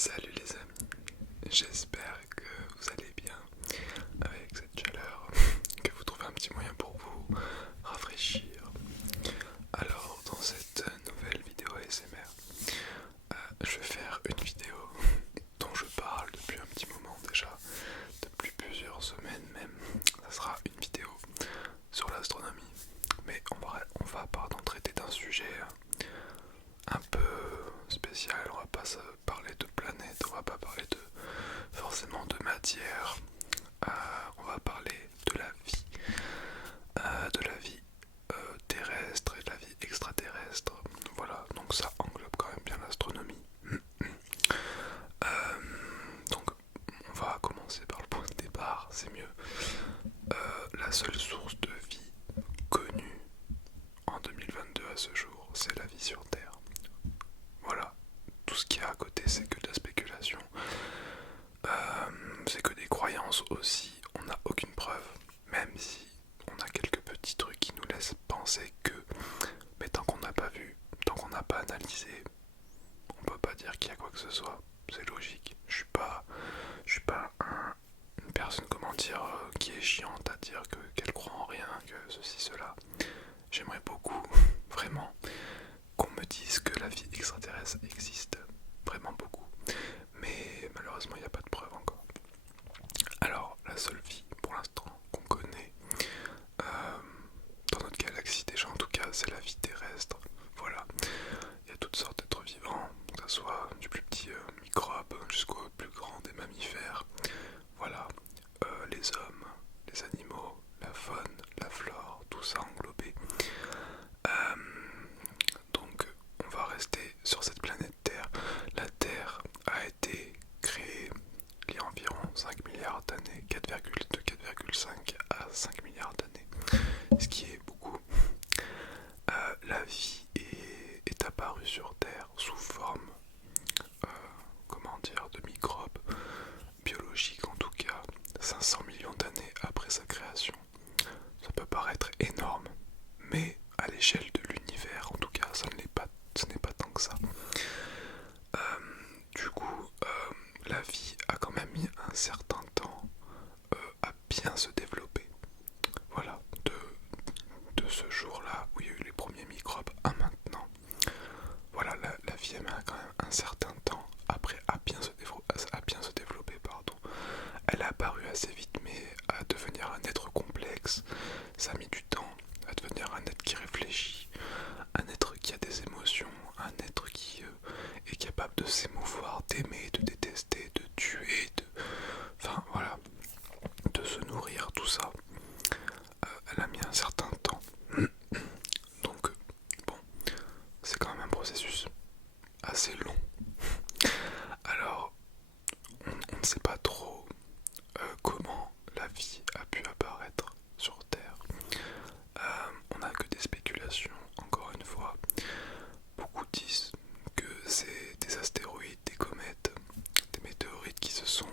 Salut les amis, j'espère que vous allez bien avec cette chaleur, que vous trouvez un petit moyen pour vous rafraîchir. Alors dans cette nouvelle vidéo ASMR, je vais faire une vidéo dont je parle depuis un petit moment déjà, depuis plusieurs semaines même. Ça sera une vidéo sur l'astronomie, mais on va traiter d'un sujet un peu spécial. On va pas se parler de planètes, on va pas parler de forcément de matière, on va parler de la vie terrestre et de la vie extraterrestre. Voilà, donc ça englobe quand même bien l'astronomie. Donc on va commencer par le point de départ, c'est mieux. La seule source de vie connue en 2022 à ce jour, c'est la vie sur Terre. Voilà, tout ce qu'il y a à côté, c'est que de la spéculation. C'est que des croyances aussi, on n'a aucune preuve, même si on a quelques petits trucs qui nous laissent penser que, mais tant qu'on n'a pas vu, tant qu'on n'a pas analysé, on peut pas dire qu'il y a quoi que ce soit. C'est logique. Je suis pas une personne, comment dire, qui est chiante à dire qu'elle croit en rien, que ceci, cela. J'aimerais beaucoup, vraiment, qu'on me dise que la vie extraterrestre existe. Vraiment beaucoup. Mais malheureusement, il n'y a pas de preuve encore. Alors, la seule vie, pour l'instant, qu'on connaît, dans notre galaxie déjà en tout cas, c'est la vie terrestre. Voilà, il y a toutes sortes d'êtres vivants, que ce soit du plus petit microbe jusqu'au plus grand des mammifères. Voilà, les hommes, les animaux, la faune, la flore, tout ça englobé. Euh, donc on va rester sur cette planète Terre. La Terre a été créée il y a environ 5 milliards d'années, de 4,5 à 5 milliards d'années, ce qui est beaucoup. La vie est apparue sur Terre sous forme, comment dire, de microbes biologiques en tout cas, 500 millions d'années après sa création. Ça peut paraître énorme, mais à l'échelle de l'univers, en tout cas, ce n'est pas tant que ça. Du coup, la vie a quand même mis un certain temps à bien se développer. Voilà, de ce jour-là où il y a eu les premiers microbes à maintenant. Voilà, la vie a mis quand même un certain temps après à bien se développer, pardon. Elle est apparue assez vite, mais à devenir un être complexe, ça a mis du temps à devenir un être qui réfléchit, un être qui a des émotions, un être qui est capable de s'émouvoir, d'aimer, de détester, de tuer, enfin voilà, de se nourrir, tout ça. Elle a mis un certain temps. Donc, bon, c'est quand même un processus assez long. Alors, on ne sait pas trop comment la vie a pu apparaître sur Terre. On n'a que des spéculations, encore une fois. Beaucoup disent que c'est des astéroïdes, des comètes, des météorites qui se sont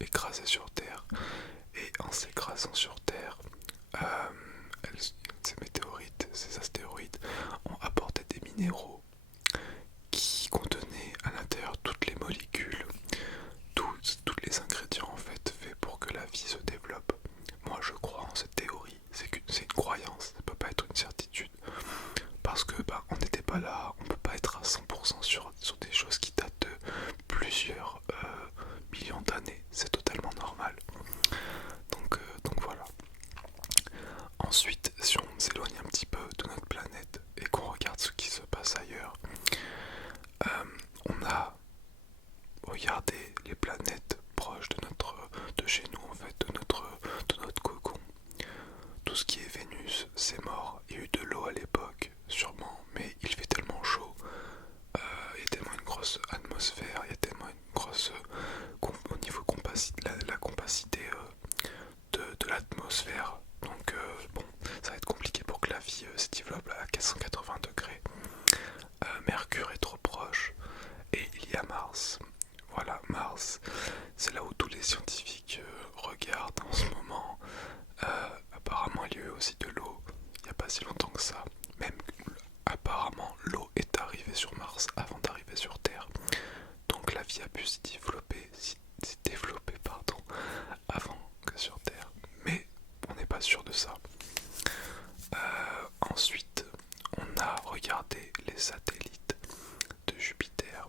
écrasés sur Terre. Et en s'écrasant sur Terre, ces météorites, ces astéroïdes ont apporté des minéraux qui contenaient à l'intérieur toutes les molécules, tous les ingrédients en fait faits pour que la vie se développe. Moi je crois en cette théorie, c'est une croyance, ça peut pas être une certitude. Parce que on n'était pas là, on peut pas être à 100% sur des choses qui datent de plusieurs millions d'années, c'est totalement normal. Donc voilà. Ensuite, si on s'éloigne un petit peu de notre planète et qu'on regarde ce qui se passe ailleurs, on a regardé les planètes proches de chez nous en fait, de notre cocon. Tout ce qui est Vénus, c'est mort. Il y a eu de l'eau à l'époque, sûrement, mais il fait tellement chaud. Il y a tellement une grosse atmosphère, il y a tellement une grosse au niveau la compacité de l'atmosphère. Donc bon, ça va être compliqué pour que la vie se développe à 480 degrés. Mercure est trop proche et il y a Mars. Voilà, Mars, c'est là où tous les scientifiques regardent en ce moment. Apparemment, il y a eu aussi de l'eau il n'y a pas si longtemps que ça. Même apparemment, l'eau est arrivée sur Mars avant d'arriver sur Terre. Donc la vie a pu s'y développer pardon, avant que sur Terre. Mais on n'est pas sûr de ça. Ensuite, on a regardé les satellites de Jupiter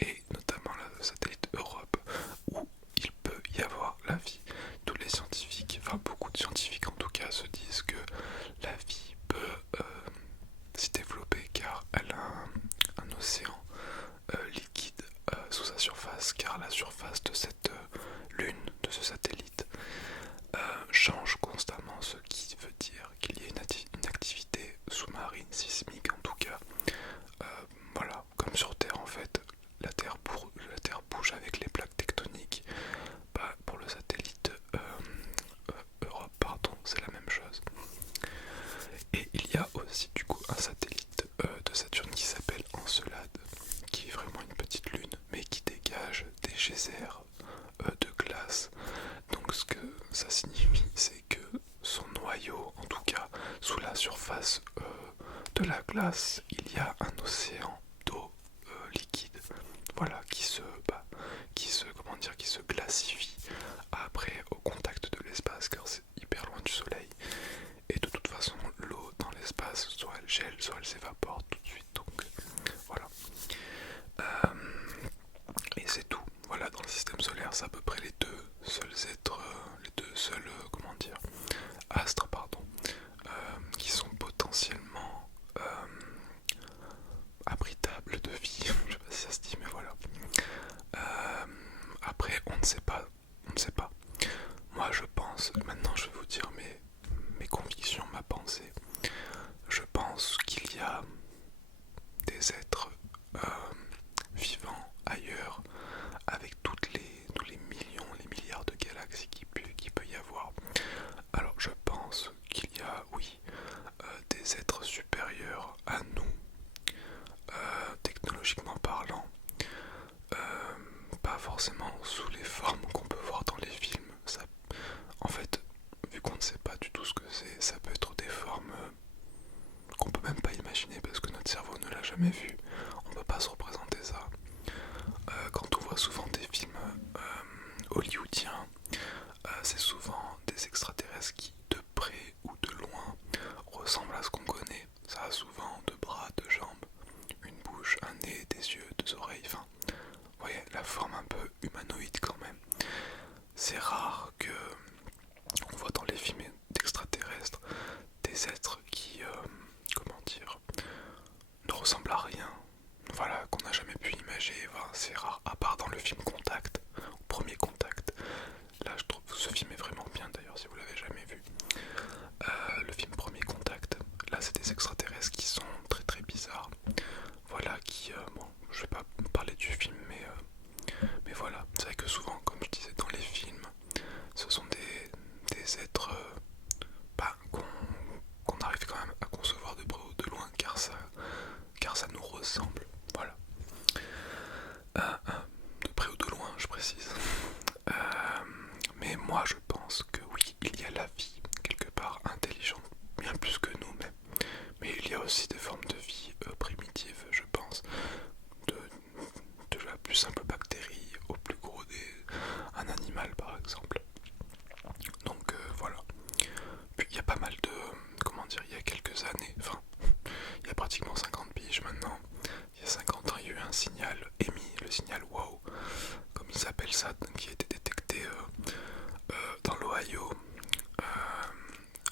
et notamment le satellite Europe où il peut y avoir la vie. Tous les scientifiques, enfin beaucoup de scientifiques en tout cas, se disent que la vie peut s'y développer car elle a un océan liquide sous sa surface, car la surface de cette lune, de ce satellite, change constamment, ce qui veut dire qu'il y a une activité sous-marine, sismique en tout cas. Voilà, comme sur Terre en fait, la Terre bouge avec les plaques tectoniques. Bah, pour le satellite Europe, pardon, c'est la même chose. Et il y a aussi du coup un satellite de Saturne qui s'appelle Encelade, qui est vraiment une petite lune, mais qui dégage des geysers de glace. Donc ce que ça signifie, c'est que son noyau, en tout cas sous la surface de la glace, il y a un océan d'eau liquide, voilà, qui se glacifie après au contact de l'espace, car c'est hyper loin du soleil. Et de toute façon, l'eau dans l'espace, soit elle gèle, soit elle s'évapore tout de suite. Donc voilà. Et c'est tout. Voilà, dans le système solaire, c'est à peu près les deux seuls êtres, les deux seuls, astres, pardon, qui sont potentiellement abritables de vie. Je sais pas si ça se dit, mais voilà. Après, on ne sait pas. On ne sait pas. Moi, je pense, maintenant je vais vous dire mes convictions, ma pensée. Je pense qu'il y a des êtres vivants ailleurs, avec tous les millions, les milliards de galaxies qui peut y avoir. Alors je pense qu'il y a, oui, des êtres supérieurs à nous, technologiquement parlant, pas forcément sous les formes qu'on peut voir dans les films. Ça, en fait, vu qu'on ne sait pas du tout ce que c'est, ça peut être des formes qu'on peut même pas imaginer parce que notre cerveau ne l'a jamais vu. On peut pas se représenter ça. Quand on voit souvent des films hollywoodiens, c'est souvent des extraterrestres qui, de près ou de loin, ressemblent à ce qu'on connaît. Ça a souvent deux bras, deux jambes, une bouche, un nez, des yeux, deux oreilles, enfin, vous voyez, la forme un peu humanoïde quand même. C'est rare que on voit dans les films d'extraterrestres des êtres qui, comment dire, ne ressemblent à rien. Voilà, qu'on n'a jamais pu imaginer, enfin, c'est rare, à part dans le film Contact, Premier Contact. Là, je trouve que ce film est vraiment bien d'ailleurs, si vous l'avez jamais vu. Le film Premier Contact, là, c'est des extraterrestres qui sont très très bizarres. Voilà, bon, je vais pas parler du film, mais voilà, c'est vrai que souvent, comme je disais dans les films, ce sont des êtres qu'on arrive quand même à concevoir de près ou de loin, car ça nous ressemble. Voilà. De près ou de loin, je précise. Mais moi, je pense que oui, il y a la vie, quelque part intelligente, bien plus que nous même. Mais il y a aussi des formes de vie primitives, je pense. De la plus simple bactérie au plus gros un animal, par exemple. Donc voilà. Puis il y a pas mal de... Comment dire, il y a quelques années, enfin, il y a pratiquement 50 piges maintenant, il y a 50 ans, il y a eu un signal émis, le signal WOW, comme ils appellent ça, qui a été détecté dans l'Ohio.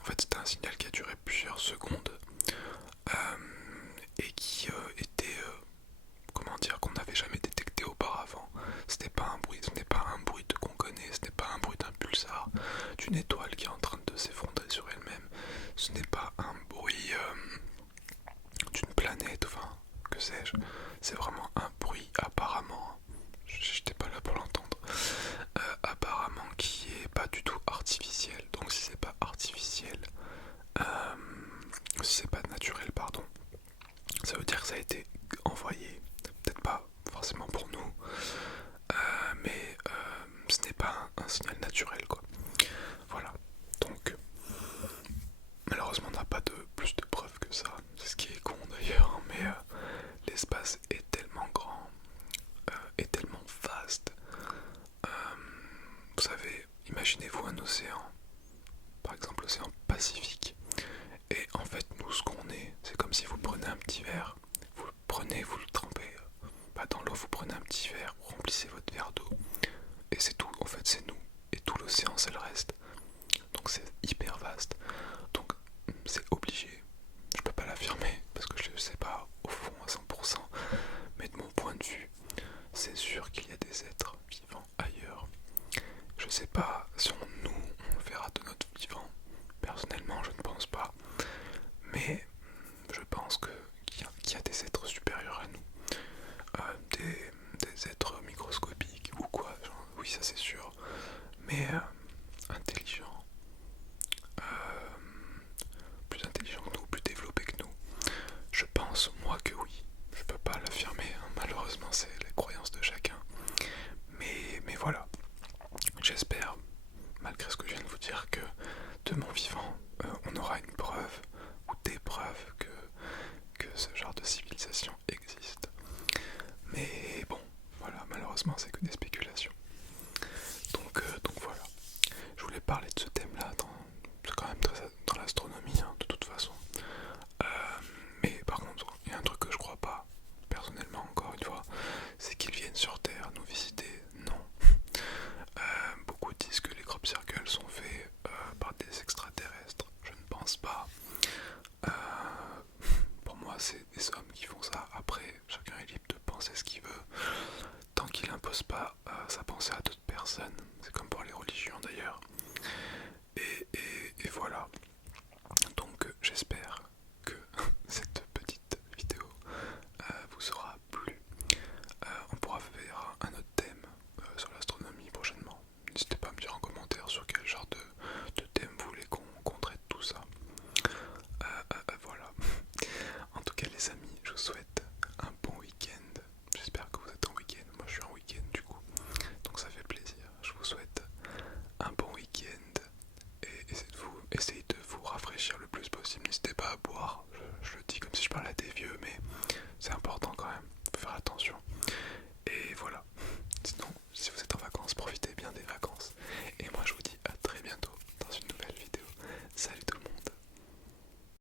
En fait, c'était un signal qui a duré plusieurs secondes et qui était, comment dire, qu'on n'avait jamais détecté auparavant. Ce n'est pas un bruit, qu'on connaît, ce n'est pas un bruit d'un pulsar, d'une étoile qui est en train de s'effondrer sur elle-même. Ce n'est pas un bruit d'une planète, enfin, que sais-je. C'est vraiment un bruit apparemment, j'étais pas là pour l'entendre, apparemment qui est pas du tout artificiel. Donc si c'est pas artificiel, si c'est pas naturel, pardon, ça veut dire que ça a été envoyé, peut-être pas forcément pour nous, mais ce n'est pas un signal naturel, quoi. Voilà. et c'est tout, en fait c'est nous, et tout l'océan c'est le reste. Donc c'est hyper vaste, donc c'est obligé. Je peux pas l'affirmer parce que je ne sais pas au fond à 100%, mais de mon point de vue, c'est sûr qu'il y a des êtres vivants ailleurs. Je sais pas si on verra de notre vivant. Personnellement, je ne pense pas, mais je pense qu'il y a des êtres supérieurs à nous, des êtres microscopiques ou quoi. Genre, oui, ça c'est sûr, mais intelligents, plus intelligents que nous, plus développés que nous. Je pense, moi, que oui. Je peux pas l'affirmer, hein. Malheureusement, c'est les croyances de chacun. Mais voilà. J'espère, malgré ce que je viens de vous dire, que de mon vivant, on aura une preuve ou des preuves que ce genre de civilisation existe. Mais bon, voilà, malheureusement, c'est que des spéculations. Donc voilà. Je voulais parler de ce thème-là, c'est quand même très dans l'astronomie, hein, de toute façon. Mais par contre, il y a un truc que je crois pas, personnellement encore une fois, c'est qu'ils viennent sur Terre nous visiter. Non. Beaucoup disent que les crop circles sont faits par des extraterrestres. Je ne pense pas. Pour moi, c'est des hommes qui font ça. Après, chacun est libre de penser ce qu'il veut, tant qu'il n'impose pas sa pensée à d'autres personnes. C'est comme pour les religions d'ailleurs. Et voilà. Donc j'espère